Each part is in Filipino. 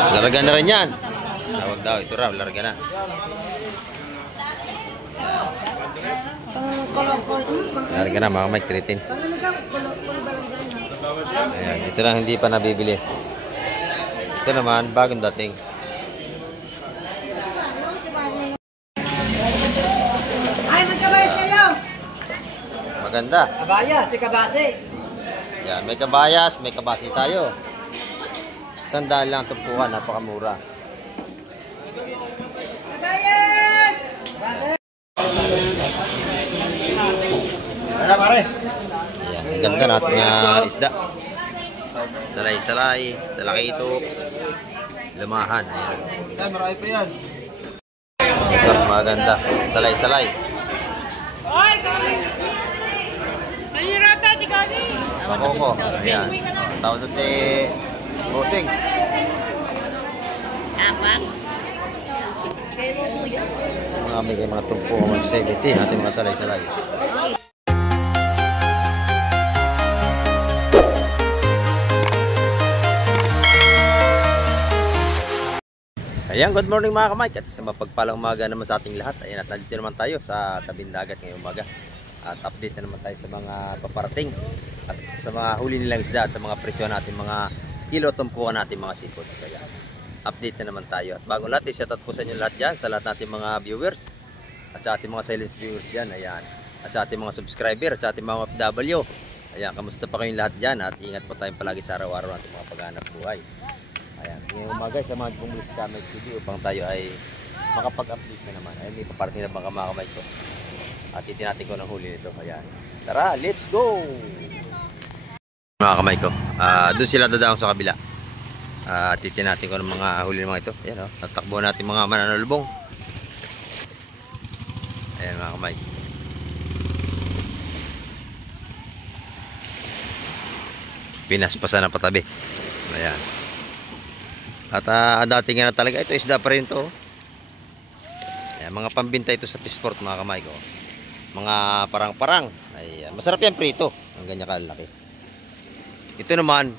Larga na rin yan. Tawag daw, ito raw, larga na. Larga na mga Mike, 310. Ayan, ito lang hindi pa nabibili. Ito naman, bagong dating. Ay, magkabayas kayo! Maganda. Kabayas, may kabase. Yan, may kabayas, may kabasi tayo. 100 lang tumpukan, napakamura. Kabayas! Ano pare? Ayan, ang ganda natin nga isda. Salay-salay, talakitok, lumahan. Ayan. Marami pa yan. Ito, maganda. Salay-salay. Ay, kami! Nahirata, di kami! Makoko. Ayan. Tawag doon si Bosing. Apak? May mga tumpo, 170. Ating mga salay-salay. Ayan, good morning mga kamay. At sa mapagpalang umaga naman sa ating lahat. Ayan, at nandito naman tayo sa tabing dagat ngayong umaga. At update na naman tayo sa mga paparating. At sa mga huli nilang isda at sa mga presyo natin, mga kilo tumpukan natin mga seafood. Kaya update na naman tayo. At bago lahat, shout out po sa inyo lahat dyan. Sa lahat natin mga viewers. At sa ating mga silent viewers dyan. Ayan. At sa ating mga subscriber. At sa ating mga FW. Ayan, kamusta pa kayong lahat dyan. At ingat po tayong palagi sa araw-araw natin mga paghanap buhay. Ayan, ngayong umaga, samahan kong muli sa Kamay TV upang tayo ay makapag-update na naman. Ayan, may paparating na bang Kamay ko. At itinatin ko ng huli nito. Ayan. Tara, let's go! Mga kamay ko, doon sila dadaong sa kabila. Titinatin ko ng mga huli ng mga ito. Ayan, tatakbo natin mga mananulbong. Ayan mga kamay. Pinaspasan na patabi. Ayan. At dating nga na talaga, ito isda pa rin to. Ayan, mga pambinta ito sa Fisport mga kamay ko. Mga parang-parang. Ayan, masarap yan prito. Ang ganyan kalaki. Ito naman,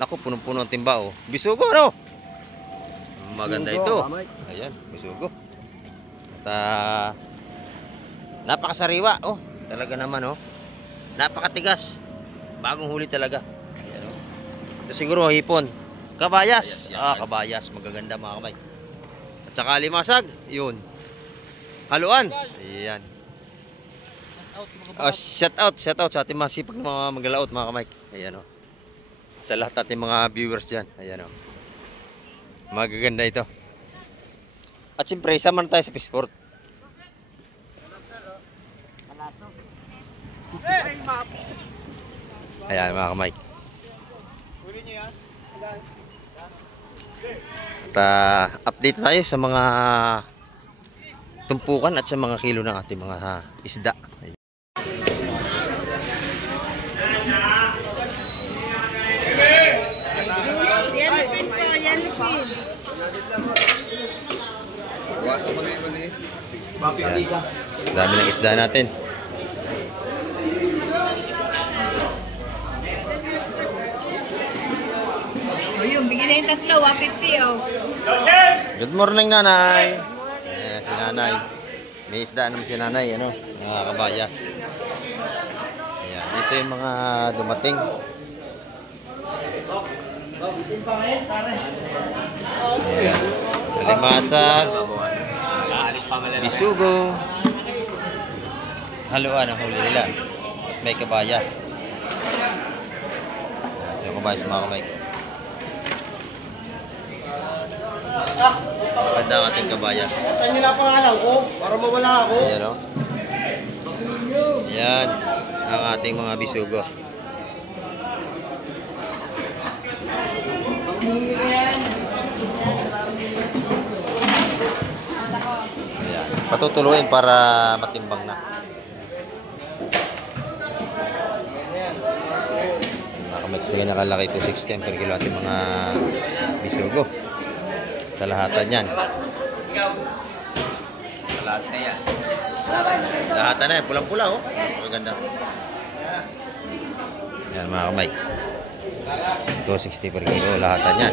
naku, punong-puno ang timba oh. Bisugo no? Maganda ito. Ayan, bisugo. At napakasariwa oh. Talaga naman oh. Napakatigas. Bagong huli talaga. Ayan, oh. Ito siguro hipon. Kabayas. Kabayas. Magaganda mga kamay. At saka limasag. Yun. Haluan. Ayan. Shout out sa ating mga sipag na mga maglalaot mga kamay. Ayan o. Sa lahat ating mga viewers dyan. Ayan o. Magaganda ito. At siyempre, isa man tayo sa Fisport. Ayan mga kamay. At update tayo sa mga tumpukan at sa mga kilo ng ating mga isda. Dami ng isda natin. Bigyan na yung tatlo, 150 oh. Good morning nanay. Ayan, si nanay. May isda naman si nanay, ano, mga kabayas. Ayan, dito yung mga dumating. Ayan, alimasag, bisugo, haluan ang huli nila. At may kabayas. Ito yung kabayas mga kamay. Maganda ang ating kabayas. Tayo nila pangalan ko para mawala ako. Ayan o. Ayan ang ating mga bisugo. Ayan. Patutuluin para matimbang na. Nakamit sa ganyan kalaki 260 per kilo ating mga bisugo. Sa lahatan yan. Lahatan na yan. Lahatan na yan. Pulang-pula oh. Maganda. Yan mga kamay. 260 per kilo. Lahatan yan.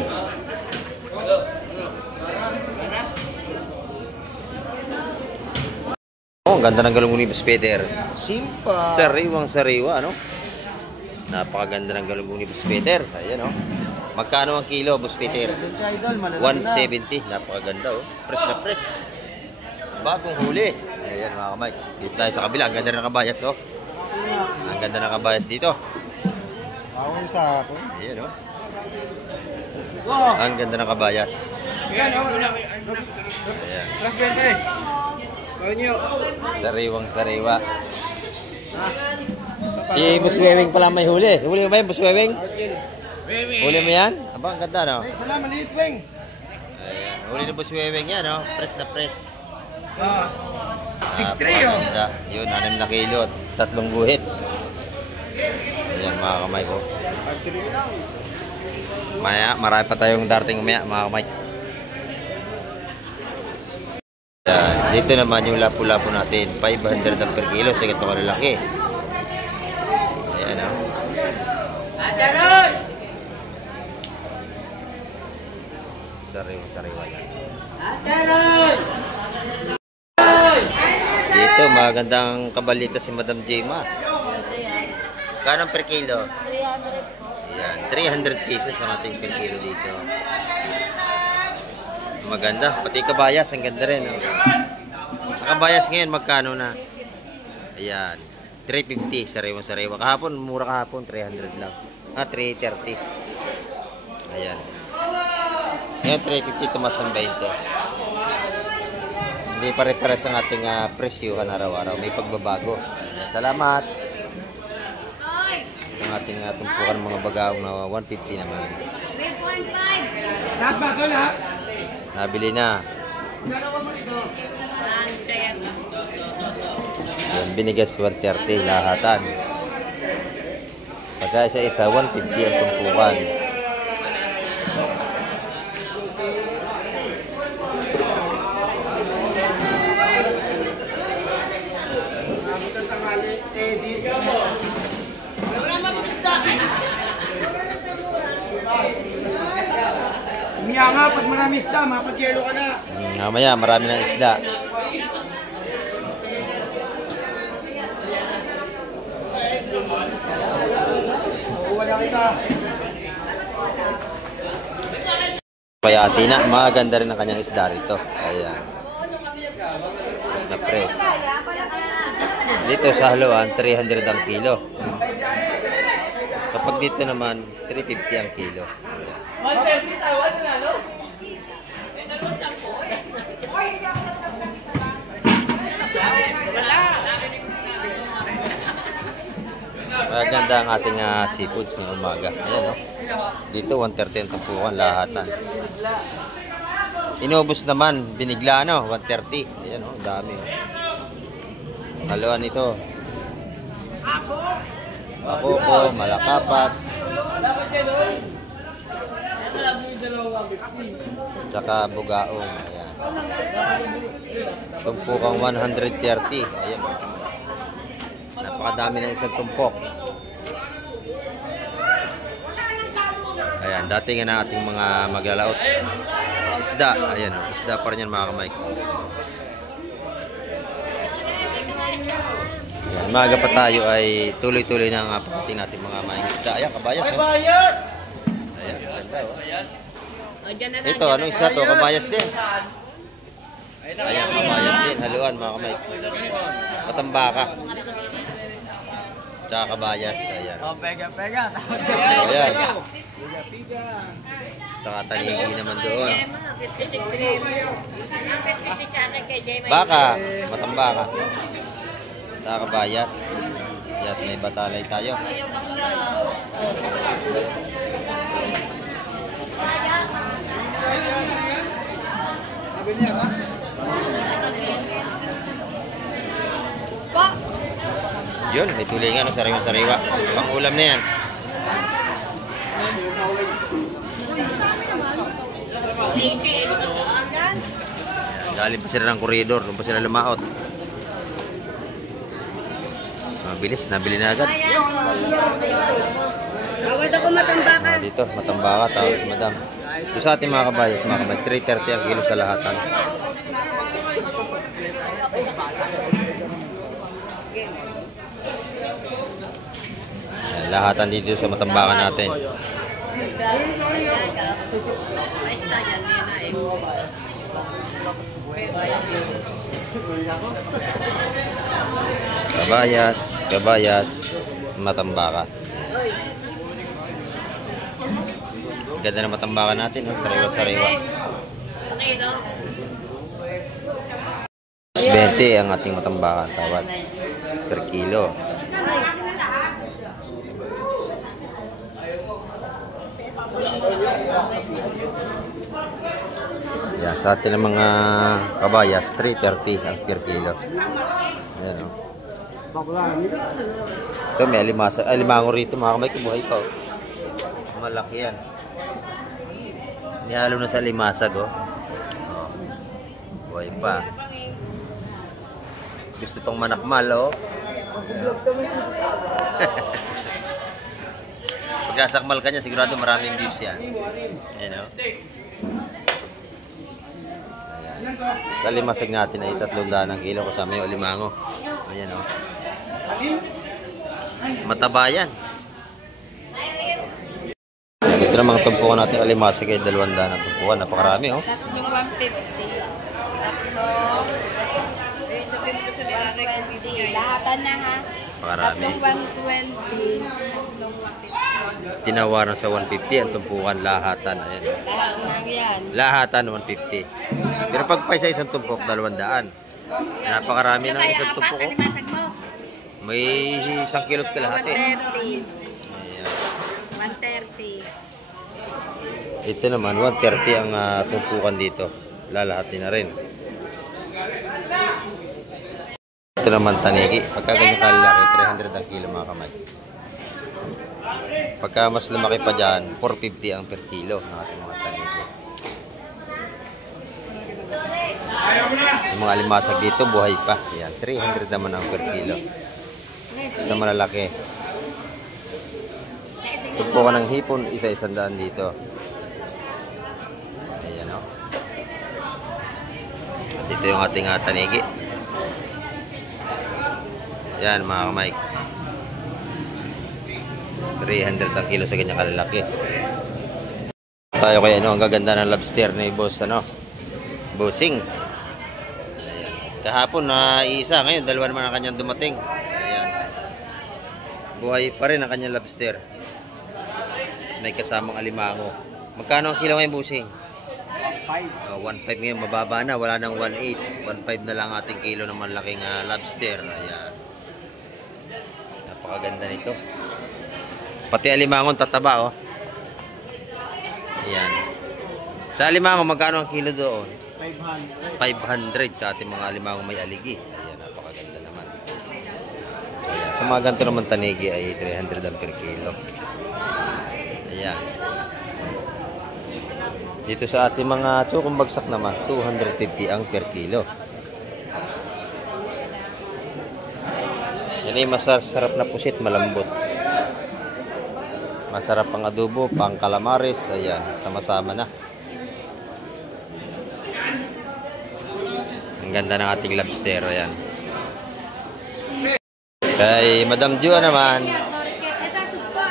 ganda ng galunggong ni Boss Peter. Simpa. Sariwang sariwa, ano? Napakaganda ng galunggong ni Boss Peter. Ayan, oh. Magkano ang kilo, Boss Peter? Idol, malalaki 170. Napakaganda, oh. Press na press. Bagong huli. Ayan, mga kamay. Dito tayo sa kabila. Ang ganda ng kabayas, oh. Ang ganda ng kabayas dito. Bawang sa ako. Ayan, oh. Wow. Ang ganda ng kabayas. Ayan, oh. Ayan. Trasbente. Bawang nyo. Sariwang sariwa. Si Boss Weweng pala may huli. Huli mo ba yun, Boss Weweng? Huli mo yan? Aba, ang ganda, no? Ay, salamat, maliit, Weng. Ayan. Huli ni Boss Weweng yan, no? Press na press. 6'3", oh. Ganda. Yun, 6 na kilo. 3 guhit. Ayan, mga kamay ko. Maya, marami pa tayong darating umaya, mga kamay. Ayan, dito naman yung lapu-lapu natin. 500 ang per kilo. Sige, ito kalalaki. Ayan, no? Sariwa yan. Dito, magandang kabalita si Madam Jema. Kanang per kilo? 300. Yan, 300 pesos ang ating per kilo dito. Maganda. Pati kabayas, ang ganda rin. Oh. Sa kabayas ngayon, magkano na? Ayan, 350, sariwa-sariwa. Kahapon, mura kahapon, 300 lang. 330. Ayan. Ngayon, 350, tumas ang 20. Hindi pare-pares ang ating presyuhan araw-araw. May pagbabago. Salamat. Ang ating tumpukan ng mga bagaong na 150 naman. 3.5. Lahat ba ito, lahat? Nabili na. Yan, binigas 130 lahatan. Pagka isa-isa, 150 ang tumpukan. Umiya nga, pag marami isda, mapag-yelo ka na. Mamaya, marami ng isda. Wala kita. Kaya Atina, maganda rin ang kanyang isda rito. Ayan. Press na press. Dito sa haluan, 300 ang kilo. Kapag dito naman, 350 ang kilo. 130 tawad na, no? Maganda ang ating seafoods ngayong umaga. Ayan, no? Dito, 130 ang tumpukan, lahatan. Inubos naman, binigla, no? 130. Ayan, no? Dami. Haluan ito. Bakoko, malakapas. Tsaka bugaong. Ayan. Tumpukang 130. Ayan. Napakadami ng isang tumpok. Ayan, dati nga na ating mga maglalaot. Isda. Ayan, isda pa rin yan, mga kamay. Ayan, maaga pa tayo ay tuloy-tuloy na ang pagdating natin mga maing isda. Ayan, kabayas. Oh. Bayas! Ayan, ganda, oh. Ito, anong isda to? Kabayas din. Ayan, kabayas din. Haluan, mga kamay. Matambaka. Tsaka kabayas. Ayan. Oh, pega. Ayan. Tsaka taligi naman doon. Baka, matambaka. Tsaka kabayas. Ayan, may batalay tayo. Yun, may tulingan, sariwa-sariwa. Pang ulam na yan. Galing pa sila ng koridor, doon pa sila lumaot. Mabilis, nabili na agad. Tawad ako matambaka. Dito, matambaka, tawag si madam. So, sa ating mga kabayas, mga kabayas, 330 ang kilo sa lahatan. Lahatan dito sa matambakan natin. Kabayas, Matambaka. Ganda na matambakan natin, no? Sariwa-sariwa. 20 ang ating matambakan tawad per kilo. Yan, sa atin ng mga kabayas, 330 ang per kilo. Ayan, o. Ito may alimango rito, mga kamay, kibuhay pa. Oh. Malaki yan. Nihalo na sa limasag, oh. Oh. Buhay pa. Gusto pang manakmal, oh. Pagkasakmal ka niya, sigurado maraming views yan. Ayan, oh. Ayan. Sa limasag natin ay 300 ang kilo kasama yung alimango. Ayan, oh. Mataba yan. Ito na mga tumpukan natin alimasag ay 200 ang tumpukan. Napakarami, oh. Tatlong 150. Tatlong 120. Lahatan na ha. Napakarami. Tatlong 120. Tatlong 150. Tinawaran sa 150 ang tumpukan lahatan. Ayan, oh. Lahat lang yan. Lahatan 150. Pero pag pa sa isang tumpok 200. Napakarami ng isang tumpok, oh. May 1 kilot kalahati. 130. Ayan. 130. Ito naman 130 ang tumpukan dito. Lalahati na rin. Ito naman tanigi. Pagka ganyan kalaki, 300 ang kilo mga kamay. Pagka mas lumaki pa dyan, 450 ang per kilo ng ating mga tanigi. Yung mga limasag dito, buhay pa. Ayan, 300 naman ang per kilo. Sa malalaki. Tumpukan ng hipon, isa-100 dito. Ayan, o. Dito yung ating tanigi. Yan mga kamay. 300 ang kilo sa ganyan kalalaki. Tayo kaya ano, ang gaganda ng lobster ni boss Bossing. Ayan. Kahapon na isa, ngayon 2 naman ang kanyang dumating. Ayan. Buhay pa rin ang kanyang lobster. May kasamang alimango. Magkano ang kilo ngayon, Bossing? 1.5 ngayon, mababa na, wala nang 1.8. 1.5 na lang ating kilo ng malaking lobster. Ayan. Napakaganda nito. Pati alimangon tataba, oh. Ayan. Sa alimangon, magkano ang kilo doon? 500 sa ating mga alimangon may aligi. Ayan, napakaganda naman. Ayan. Sa mga ganito naman tanigi ay 300 ang per kilo. Ayan. Dito sa ating mga tsukong bagsak naman, 250 ang per kilo. Yan ay masarap na pusit, malambot. Masarap pang adobo, pang calamares. Ayan, sama-sama na. Ang ganda ng ating lobster. Ayan. Kay Madam Jua naman,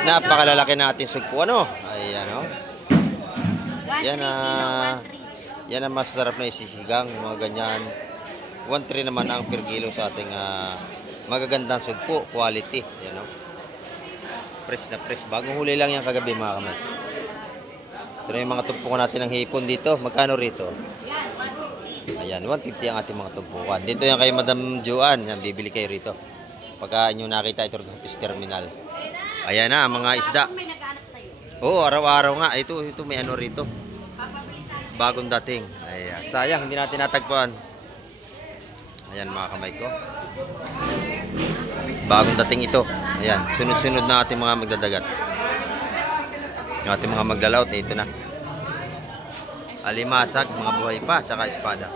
napakalalaki na ating sugpo. Ano? Ayan, o. Yan ang masarap na isisigang, mga ganyan. 1.3 naman ang per kilo sa ating magagandang sugpo, quality. Yan, o. Press na press. Bagong huli lang yan kagabi mga kamay. Ito na yung mga tumpukan natin ng hipon dito. Magkano rito? Ayan, 150 ang ating mga tumpukan. Dito yan kay Madam Joan. Yan, bibili kayo rito. Pagka nyo nakita ito sa fish terminal. Ayan na, mga isda. Oo, araw-araw nga. Ito may ano rito. Bagong dating. Ayan. Sayang, hindi natin natagpuan. Ayan mga kamay ko. Bagong dating ito. Ayan, sunod-sunod na ating mga magdadagat. Yung ating mga maglalaot, ito na. Alimasag, mga buhay pa, tsaka espada.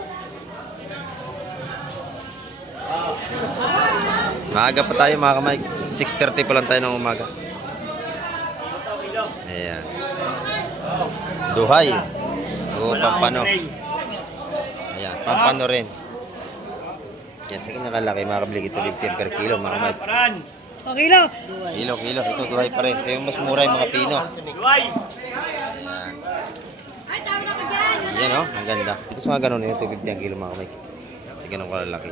Maaga pa tayo mga kamay. 6:30 pa lang tayo ng umaga. Ayan. Duhay. O pampano. Ayan, pampano rin. Yan, sige nakalaki mga kablig ito 50 per kilo mga kamay. O, kilo. Kilo. Ito, duhay pa rin. Ito yung mas mura yung mga pino. Yan, oh. Ang ganda. Ito sa mga ganun, yung 250 ang kilo, mga kamay. Kasi ganun kalalaki.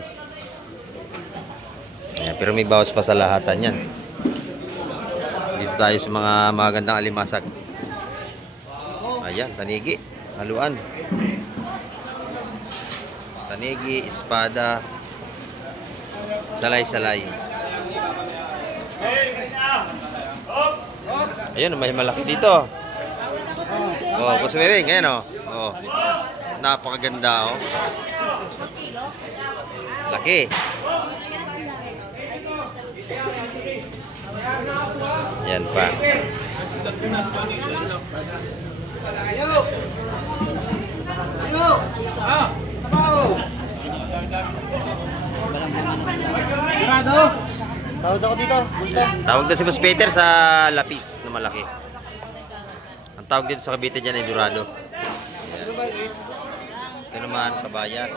Ayan, pero may bawas pa sa lahatan yan. Dito tayo sa mga magandang alimasag. Ayan, tanigi. Haluan. Tanigi, espada. Salay-salay. Ayun, may malaki dito. Oh, kuswiring. Ayan, oh. Oh. Napakaganda, oh. Laki. Yan pa. Tawad ako dito. Tawag na si Boss Peter sa lapis na malaki. Ang tawag dito sa Cavite dyan ay Dorado. Ayan. Ito naman, kabayas.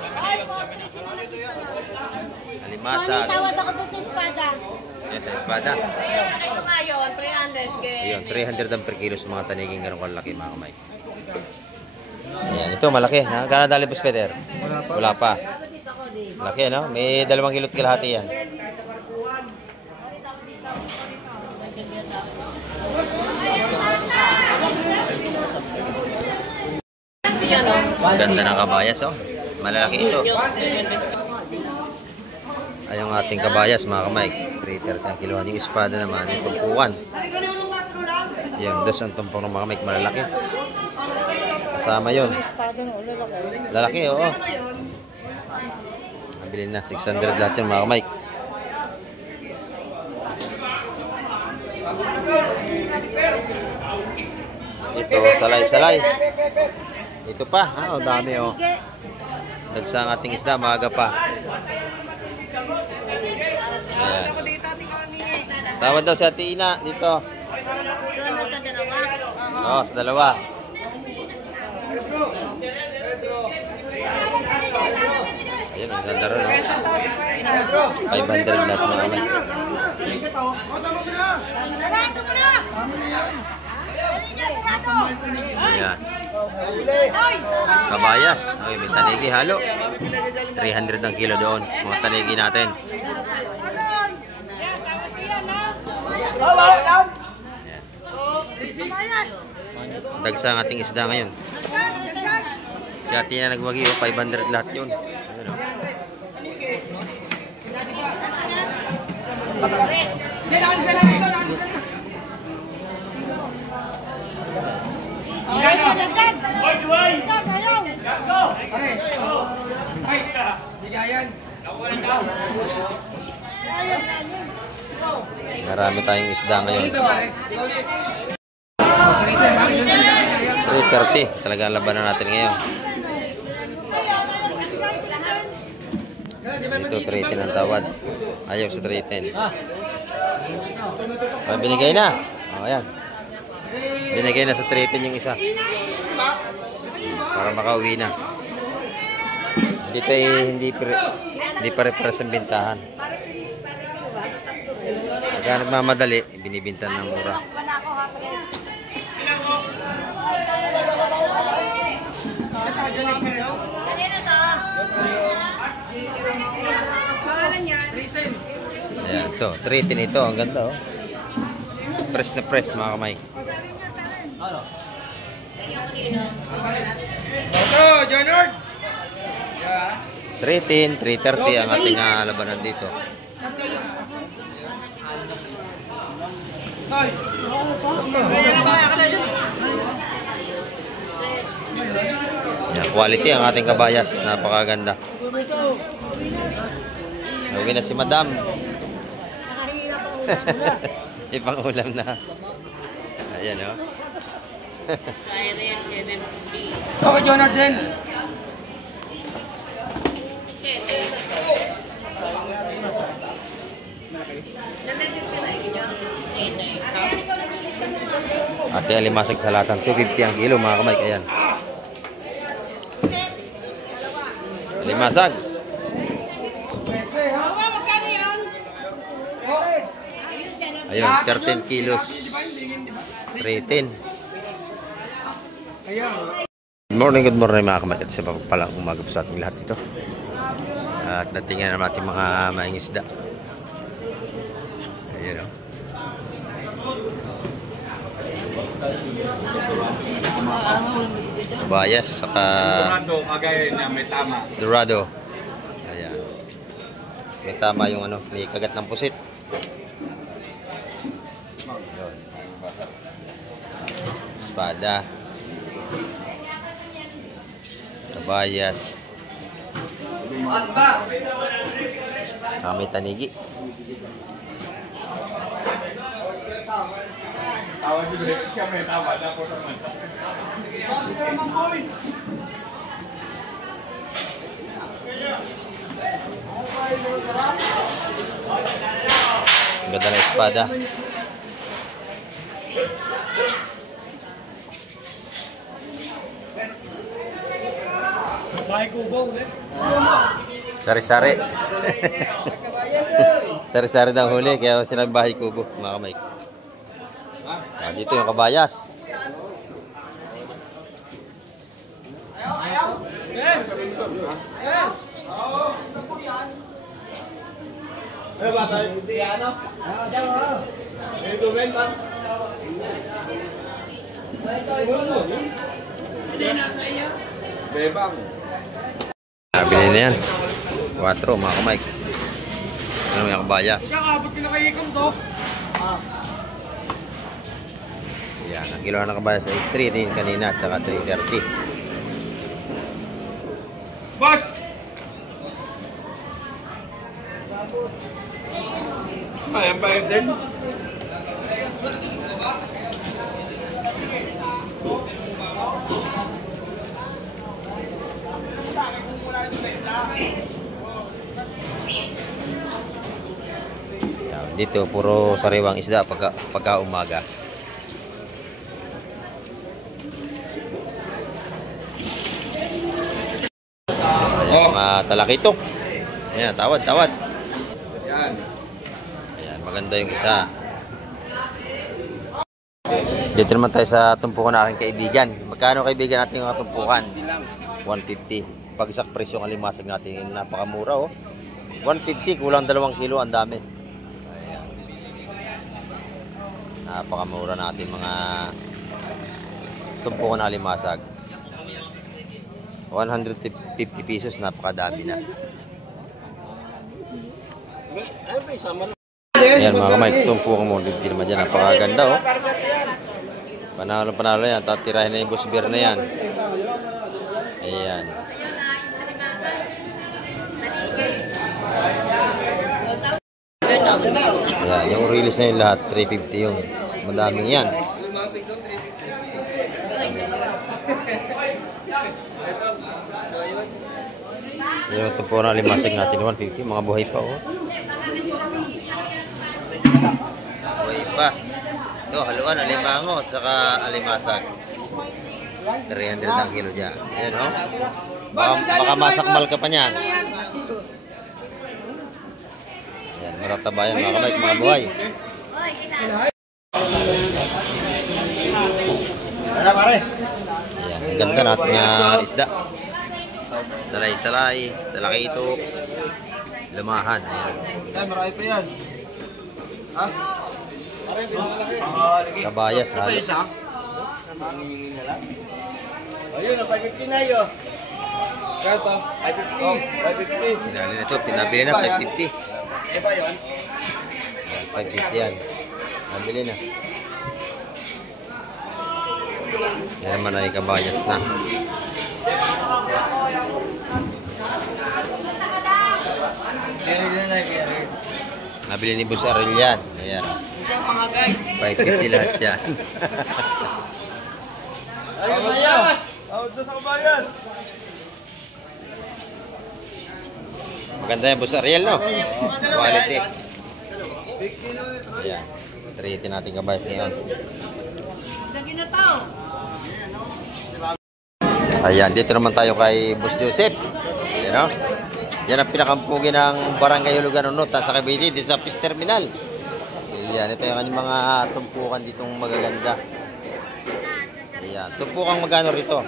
Alimasag. Tawad ako doon sa espada. Yan, sa espada. Ito ngayon, 300 Ayun, 300 ang per kilo sa mga taniging ganun kalaki, mga kamay. Ayan, ito malaki. Nakakadali, Boss Peter? Wala pa. Laki, no? May 2 kilot kalahati yan. Ganda ng kabayas, oh. Malalaki ito. Ay, yung ating kabayas, mga kamay. 330 ang kilohan. Yung espada naman, yung tumpuan. Yung dos ang tumpong ng mga kamay, malalaki. Kasama yun. Lalaki, oo. Nabilin na, 600 lahat yun, mga kamay. Ito, salay-salay. Ito pa, oh, dami, oh. Nagsang ating isda, maaga pa. Ayan. Tawad daw si Ate Ina dito. Oh, sa dalawa. Ayan, ang ganda rin, oh. 500 lahat, mga kamay. Ayan. Kabayas. Okay, may tanigi halo. 300 ang kilo doon. Mga tanigi natin. Ayan. Dagsa ang ating isda ngayon. Si Ate na nagwagi, oh, 500 lahat yun. Ayan, oh. Marami tayong isda ngayon. 330. Talaga ang labanan natin ngayon. Dito 310 ang tawad. Ayaw sa 310. Binigay na. O, ayan. Binigay na sa 310 yung isa. Para makauwi na. Dito ay hindi pare-pares ang bintahan. Pagka nagmamadali, binibintan ng mura. Ayan, ito. 310 ito. Ang ganda, oh. Press na press, mga kamay. Ito, Jonard! 310, 330 ang ating labanan dito. Yan, quality ang ating kabayas. Napakaganda. Nawin na si Madam. Ipang ulam na. Ayan, oh. Okay, Jonard din. Ate alimasag sa latang 250 ang kilo, mga kamay. Ayan. Alimasag. Ayun, 13 kilos. 310. Good morning mga kamagat. Sa palang umaga po sa ating lahat ito. At natingnan naman ating mga maingisda. Ayun o. Bayas, saka Dorado. Ayan. May tama yung ano, may kagat ng pusit. Ayun. Espada. Kabayas. Kami tanigi. Ganda na espada. Sari-sari. Sari-sari daw huli, kaya sinabi bahay kubo, mga kamay. Dito yung kabayas. Bebang. Nabili na yan. 4 mga kamay. Ano yung kabayas? Kakabot pinakaikom to. Yan, ang kilo ng kabayas ay 3 din kanina at saka 3.30. Boss! Ayan ba yun, Zen? Yan, dito puro sariwang isda pagka umaga. Ayan, mga talakitok. Ayan, tawad. Yan. Ayan, maganda yung isa. Dito naman tayo sa tumpukan ng aking kaibigan. Magkano kaibigan natin yung tumpukan? 150. Pag isak presyo ng alimasag natin, napakamura oh. 150, kulang 2 kilo, ang dami. Ayan. Napakamura natin mga tumpukan ng alimasag. 150 pesos, napakadami na. Ayan mga kamay, tumpukan mo, 50 naman dyan, napakaganda oh. Panalo yan, tatirahin na yung Boss Bear na yan. Ayan. Ayan, yung release na yung lahat, 350 yung madaming yan. Yung ito po na limasag natin, 150, mga buhay pa oh. Buhay pa. Ito, haluan, alimango, at saka alimasag. 300 ang kilo dyan. Ayan oh. Baka masakmal ka pa niyan. Ayan, marataba yan mga kamay, mga buhay. Ayan, ang ganda natin na isda. Salay-salay, talakitok, lumahan. Ayan. Marami pa yan. Ha? Kabayas, halo. Ayun, 550 na yun. Kato, 550. Pinali na ito, pinabili na, 550. Eh ba yun? 550 yan. Nabili na. Yan naman ay kabayas na. Nabili ni Boss Aril yan. Ayan. 550 lahat yan. Ayun, Bayas! Out na sa Kabayas! Maganda yan, Boss Ariel, no? Quality. Ayan. Tritin natin kabayas ngayon. Ayan, dito naman tayo kay Boss Joseph. Ayan, no? Yan ang pinakampugi ng Barangay Hulugan Unutan sa Cavite, dito sa Peace Terminal. Ayan, ito yung kanyang mga tumpukan ditong magaganda. Ayan, tumpukan magkano rito?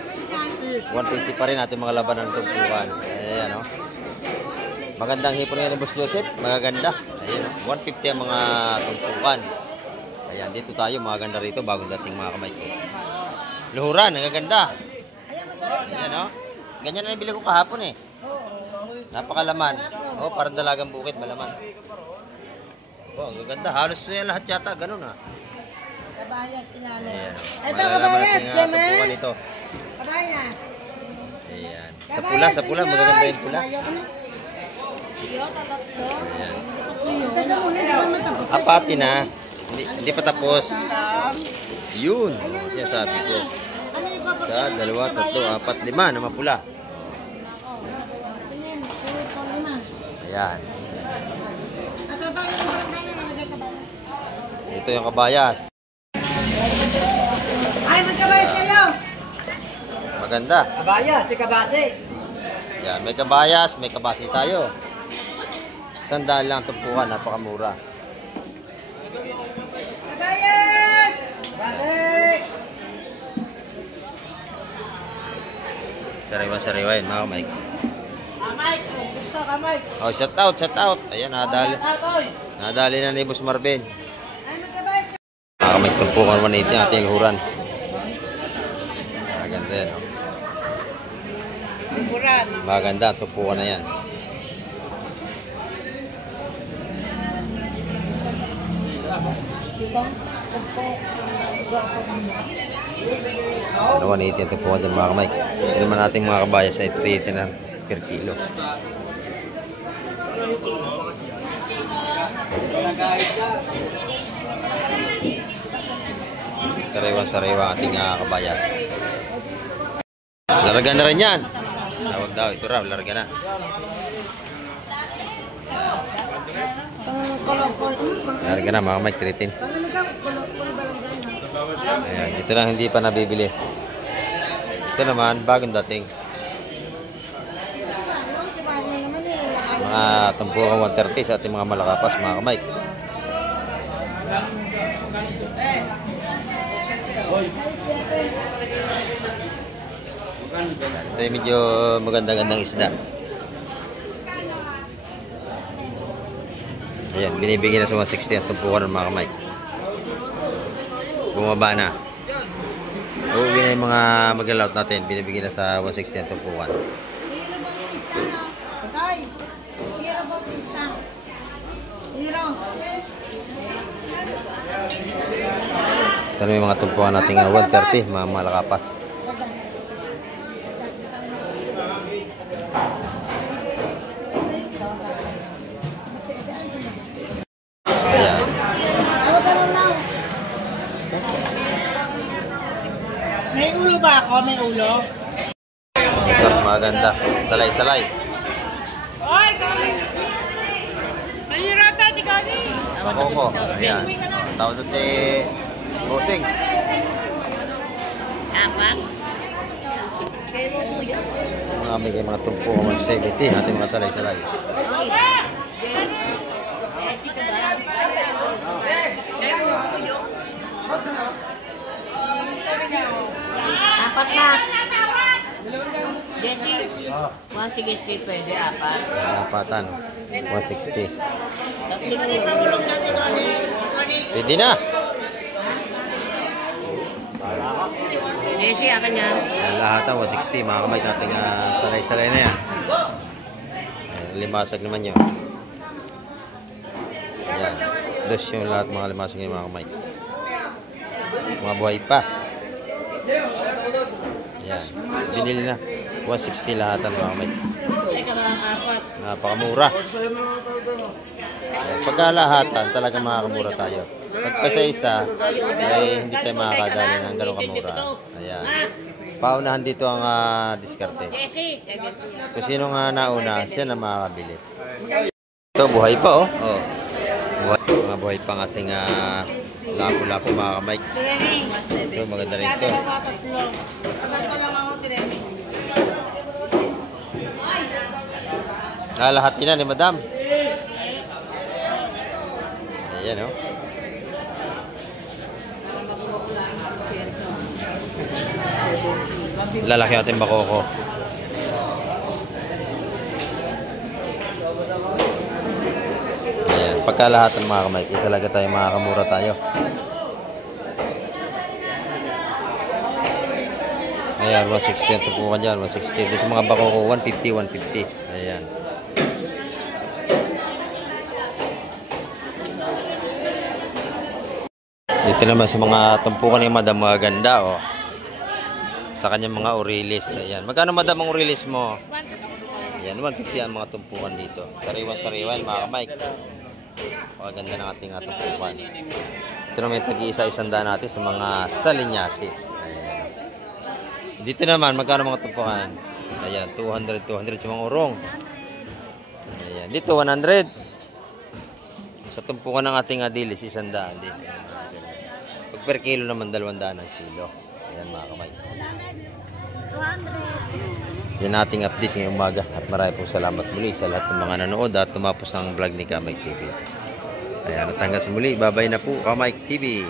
150 pa rin natin mga labanan ng tumpukan. Ayan, oh. Magandang hipon yan ni Boss Joseph. Magaganda. Ayan, oh. 150 ang mga tumpukan. Ayan, dito tayo. Magaganda rito. Bagong dating mga kamay ko. Luhuran, nagaganda. Ayan, oh. Ganyan na nabili ko kahapon eh. Napakalaman. Oh, parang dalagang bukid. Malaman. Oh, ang gaganda. Halos na yan lahat yata. Ganun ha. Kabayas ilalim. Ayan. Ito, kabayas, Gemma. Tumpukan ito. Kabayas. Ayan. Sa pula. Magaganda yung pula. Ayan. Taga muna, di ba matapos? Apati na. Hindi pa tapos. Yun. Siya sabi ko. Ano yung papalit? Sa 2, 3, 4, 5 na mapula. Tingin, ulit pang 5. Ayan. At aba yung barangay na nalagay kabayas. Ito yung kabayas. Ay, magkabayas kayo! Maganda. Kabaya, si Kabate. Yan. May kabayas. May kabasi tayo. 100 lang tumpukan. Napakamura. Kabayas! Kabate! Sariwa yun mga Mike. Mike, gusto ka, Mike? Oh, shout out. Ayan, nadali na ni Boss Marvin. Ay, magkabayas kayo! Mga Mike, tumpukan 180 ang ating huran. Maganda yan. Oh. Buran. Maganda. Tumpukan na yan. Ano 180 ang tumpukan dyan mga Mike. Hindi naman natin mga kabayas ay 380 na per kilo. Sariwa ating kabayas. Larga na rin yan. Tawag daw. Ito raw. Larga na. Larga na mga Mike. 310. Ayan. Ito lang hindi pa nabibili. Ito naman. Bagong dating. Mga tumpukan 130 sa ating mga malakapas mga kamay. Ito yung medyo maganda-gandang isda. Ayan, binibigyan na sa 160 ang tumpukan ng mga kamay. Bumaba na. Uuwi na yung mga mag-layout natin. Binibigyan na sa 160 ang tumpukan. Hero bang pista na? Tay! Hero bang pista? Hero! Ito na yung mga tumpukan natin 130, mga malakapas. Ayan. Tawag ka lang. May ulo ba ako? May ulo? Ito, maganda. Salay-salay. Oy, kami! Mahirata, di kami! Makoko. Ayan. Tawag doon si Bosing. Apak? May mga tumpukan 170. Natin mga salay-salay. Apat na. Jesse, 160 pwede, apat. Apatan. 160. Tatlo na yun. Pwede na. Jesse, akin yan. Ayan, lahat ang 160. Mga kamay natin salay-salay na yan. Ayan, limasag naman yun. Ayan. Dos yung lahat mga limasag yung mga kamay. Mga buhay pa. Ayan. Binili na. 160 lahat ang mga kamay. Teka lang, apat. Napakamura. Ayan, pagkalahatan, talaga makakamura tayo. Pagpasa-isa, ay hindi tayo makakadali ng gano'ng kamura. Ayan. Paunahan dito ang diskarte. Jesse, Kung sino nga nauna, siya na makakabili. Ito, buhay pa oh. Oh. Buhay, mga buhay pang ating lapo-lapo mga kamay. training. Ito, maganda rin ito. Tatlo. Tatlo lang ako training. Lalahatin na ni Madam. Ayan oh. lalaki natin bakoko. Ayan, pagkalahatan mga kamay, talaga tayo makakamura tayo. Ayan, 160 ang tupukan dyan, 160. Doon sa mga bakoko, 150, 150. Ayan. Dito naman sa mga tumpukan ni Madam, mga ganda, oh. Sa kanyang mga orilis. Ayan. Magkano, Madam, ang orilis mo? Ayan, 150 ang mga tumpukan dito. Sariwan-sariwan, mga kamay. Ganda ng ating tumpukan. Ito naman yung tag-iisa, isandaan natin sa mga salinyasi. Ayan. Dito naman, magkano mga tumpukan? Ayan, 200 sa mga urong. Ayan, dito 100. Sa tumpukan ng ating adilis, isandaan din. Pag per kilo naman, 200 ang kilo. Ayan mga kamay. Yan ating update ngayong umaga. At marami pong salamat muli sa lahat ng mga nanood at tumapos ang vlog ni Kamay TV. Ayan, at hanggang sa muli, babay na po Kamay TV.